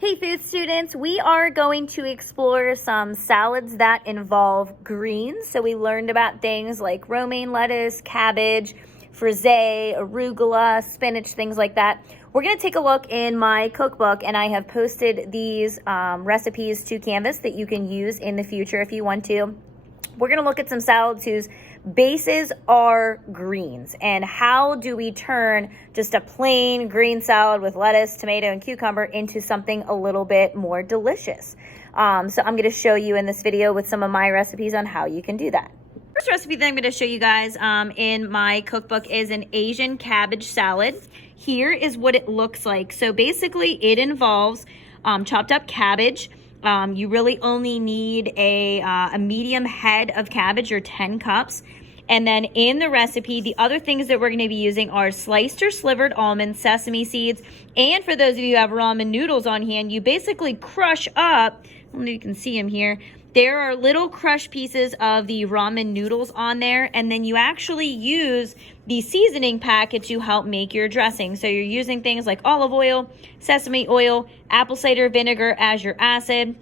Hey food students, we are going to explore some salads that involve greens. So we learned about things like romaine lettuce, cabbage, frisee, arugula, spinach, things like that. We're going to take a look in my cookbook, and I have posted these recipes to Canvas that you can use in the future if you want to. We're going to look at some salads whose bases are greens, and how do we turn just a plain green salad with lettuce, tomato, and cucumber into something a little bit more delicious. So I'm going to show you in this video with some of my recipes on how you can do that. First recipe that I'm going to show you guys in my cookbook is an Asian cabbage salad. Here is what it looks like. So basically it involves chopped up cabbage. You really only need a medium head of cabbage, or 10 cups. And then in the recipe, the other things that we're going to be using are sliced or slivered almonds, sesame seeds, and for those of you who have ramen noodles on hand, you basically crush up, I don't know if you can see them here, there are little crushed pieces of the ramen noodles on there, and then you actually use the seasoning packet to help make your dressing. So you're using things like olive oil, sesame oil, apple cider vinegar as your acid.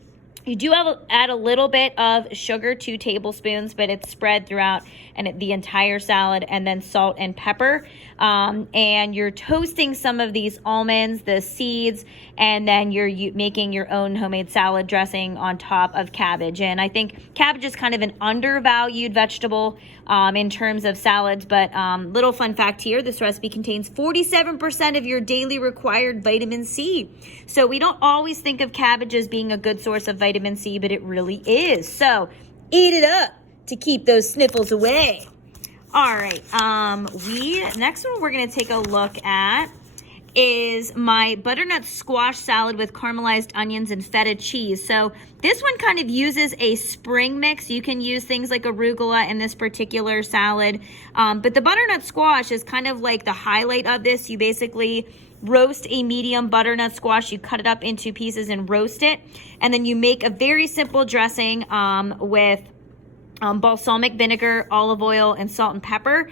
You do add a little bit of sugar, 2 tablespoons, but it's spread throughout the entire salad, and then salt and pepper. And you're toasting some of these almonds, the seeds, and then you're making your own homemade salad dressing on top of cabbage. And I think cabbage is kind of an undervalued vegetable in terms of salads, but little fun fact here, this recipe contains 47% of your daily required vitamin C. So we don't always think of cabbage as being a good source of vitamin C, but it really is. So eat it up to keep those sniffles away. All right, next one we're gonna take a look at is my butternut squash salad with caramelized onions and feta cheese. So this one kind of uses a spring mix. You can use things like arugula in this particular salad, but the butternut squash is kind of like the highlight of this. You basically roast a medium butternut squash, you cut it up into pieces and roast it, and then you make a very simple dressing with balsamic vinegar, olive oil, and salt and pepper.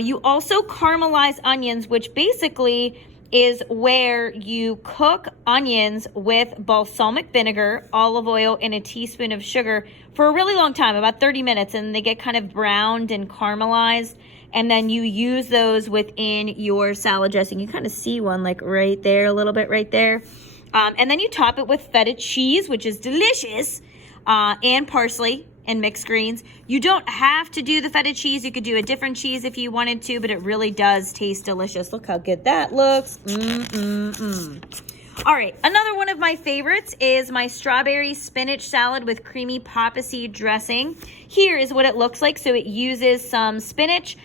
You also caramelize onions, which basically is where you cook onions with balsamic vinegar, olive oil, and a teaspoon of sugar for a really long time, about 30 minutes, and they get kind of browned and caramelized, and then you use those within your salad dressing. You kind of see one like right there, a little bit right there. And then you top it with feta cheese, which is delicious, and parsley and mixed greens. You don't have to do the feta cheese. You could do a different cheese if you wanted to, but it really does taste delicious. Look how good that looks. All right, another one of my favorites is my strawberry spinach salad with creamy poppy seed dressing. Here is what it looks like. So it uses some spinach.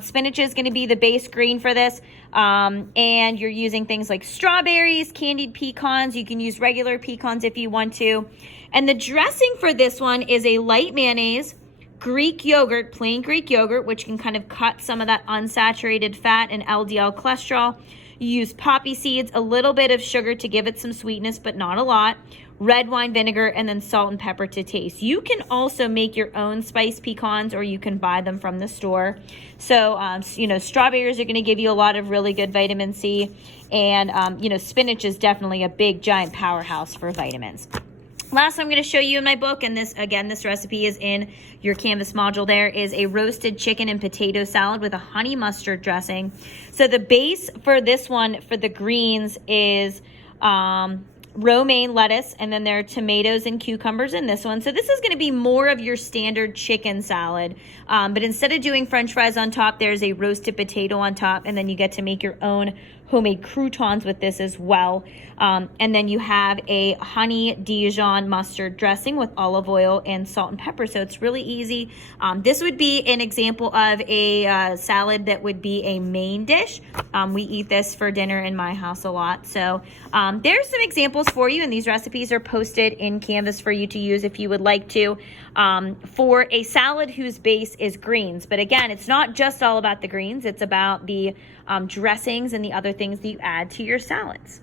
Spinach is going to be the base green for this. And you're using things like strawberries, candied pecans. You can use regular pecans if you want to. And the dressing for this one is a light mayonnaise, Greek yogurt, plain Greek yogurt, which can kind of cut some of that unsaturated fat and LDL cholesterol. You use poppy seeds, a little bit of sugar to give it some sweetness, but not a lot, red wine vinegar, and then salt and pepper to taste. You can also make your own spiced pecans, or you can buy them from the store. So, strawberries are going to give you a lot of really good vitamin C, and, spinach is definitely a big, giant powerhouse for vitamins. Last I'm going to show you in my book, and this recipe is in your Canvas module there, is a roasted chicken and potato salad with a honey mustard dressing. So the base for this one, for the greens, is romaine lettuce, and then there are tomatoes and cucumbers in this one. So this is going to be more of your standard chicken salad, but instead of doing french fries on top, there's a roasted potato on top, and then you get to make your own homemade croutons with this as well. And then you have a honey Dijon mustard dressing with olive oil and salt and pepper. So it's really easy. This would be an example of a salad that would be a main dish. We eat this for dinner in my house a lot. So there's some examples for you, and these recipes are posted in Canvas for you to use if you would like to, for a salad whose base is greens. But again, it's not just all about the greens. It's about the dressings and the other things that you add to your salads.